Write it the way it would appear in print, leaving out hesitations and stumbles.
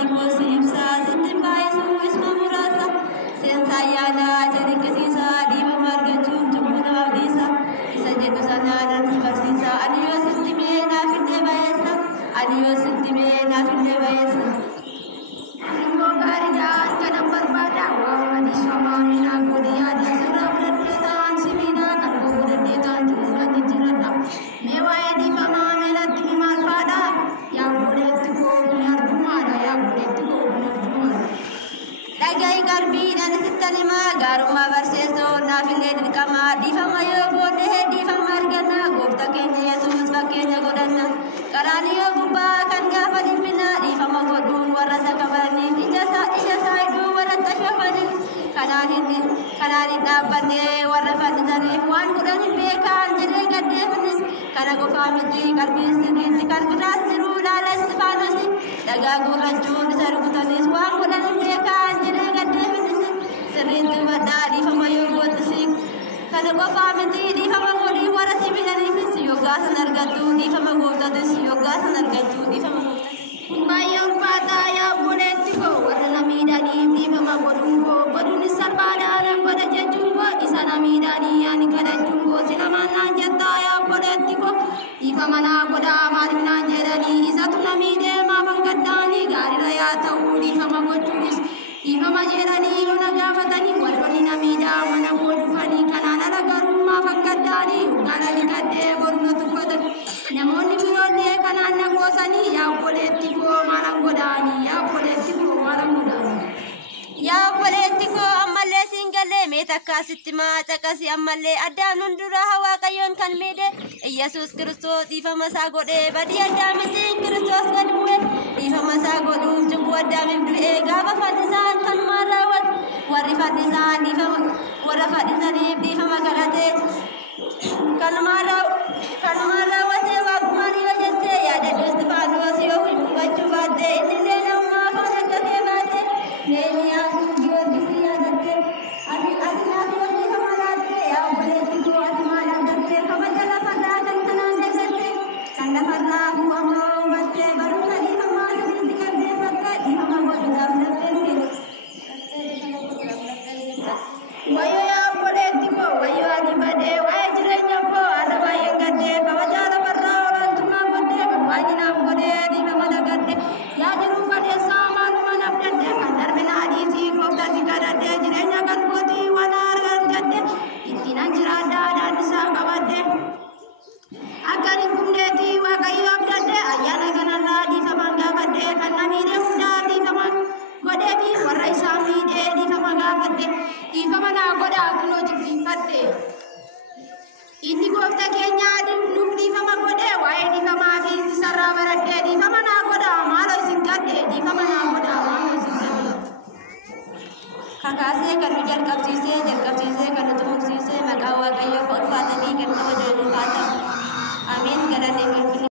tikoo siibsaa sittiin baay'isuu isma muraasa seensaa yaadaa jaliqqisiisaa dhiifama argachuuf cubbuu namaaf dhiisa isa jedhu sanaan si barsiisa ani yoo sitti mee naaf illee bayeessa ani yoo sitti mee naaf illee bayeessa. Immoo gaariidhaan kanan barbaada ani somaamina godhe yaada sirraa fudhadhee ta'an simiidhaa kan gogu dandeetaan tuulan jijjiiradha mee waa'ee dhiifamaa meelatti mi maal faadha yaa godheetti koo kun argumaadha yaa godheetti koo kun argumaadha. Dhagahi qalbiidhaan sittan himaa gaarummaa barsiisoo naaf illee dirqama dhiifama yoo boodde dhiifama arganna goofta keenya Yesuus fakkeenya godhanna qaraan yoo gubbaa kan gaafa dhiphina dhiifama godhuun warra isa qabaniif ija isaa iddoo warratti ashafaniif kanaan hin dhaabbanne warra fannisaniif waan godhan hin beekan jedhee gaddeebinis kana qofaa miti qalbii sirriitti kan biraas jiruu laala Istifaanos dhagaa gurrachuun isa rukutanis waan godhan hin beekan jedhee gaddeebinis sirriitti hubadhaa dhiifama yoo goottisi kana qofaa miti dhiifama godhii warra sibiilaniifis yoggaa san argattu dhiifama gooftatis yoggaa san argattu dhiifama gooftatis. Kun baay'ee ulfaataa yaa obboleetti koo warra na miidhaniif dhiifama godhuun koo godhuunis salphaadhaan godha jechuun koo isa na miidhanii ani kadhachuun koo si lamaan naan jettaa yaa obboleetti koo dhiifama naa godhaa maaliif naan jedhanii isatu na miidhee maafan gaddaanii gaariidha yaa ta'uu dhiifama gochuunis dhiifama jedhanii yoo na gaafatanii warroonni na miidhaa mana koo dhufanii kanaan ala garuu maafan gaddaanii kanani gaddee borna tuffatan namoonni biroollee kanaan na goosanii yaa obboleetti koo maalan godhaanii yaa obboleetti koo maalan godhaanii. Yaa obboleetti koo ammallee siin galee mee takkaasitti maa caqasi ammallee addaan hundura Waaqayyoon kan miidhe Iyyasuus Kiristoos dhiifama isaa godhee badii Addaamitiin Kiristoos gad bu'e dhiifama isaa godhuuf cubbuu Addaamiif du'e gaafa fadhisaan kanumaan raawwate warri fadhisaan dhiifama warra fadhisaniif dhiifama kadhate kanumaan raawwate waaqummaan yoo jette yaadadhu Istifaanos yoo hubachuu baatte innillee namummaa afaan akka kee baate Neemiyaa Giyoorgis yaadatte ati naaf yoo dhiifama laatte yaa obboleetti koo ati maal argatte kabaja lafarraa kan kanaan dagatte kan lafarraa bu'amaa hubatte barumsa dhiifamaa sirriitti qalbeeffatte dhiifama godhuudhaaf lafteetti. Wayyoo yaa obboleetti koo wayyoo ani badee waa'ee jireenya koo haala baay'een gaddee kabajaa lafarraa olaantummaa godhee kan baay'inaaf godhee dhiifama dagadde yaa jiruu qabeessaa maaluma naaf dadde kan darbina adiitii gooftaatti kadhadde jireenya kan kootii waan argadde ittiin an jiraadhaa daandisaa qabadde akkan hin kumneetii waaqayyo abdadde ayyaana kanarraa dhiifaman gaafadde kan na miidhe hundaa dhiifaman godhee fi warra isaa miidhee dhiifama gaafadde dhiifama naa godhaa kunoo jilbiinfadde inni goofta keenya nuuf dhiifama godhee waa'ee dhiifamaa fi isarraa baradde dhiifama naa godhaa maaloo isin gadde dhiifama naa godhaa maaloo isin gadde. Kakaasee kan nu jalqabsiisee kan nu xumursiisee maqaa Waaqayyoo ulfaatanii kan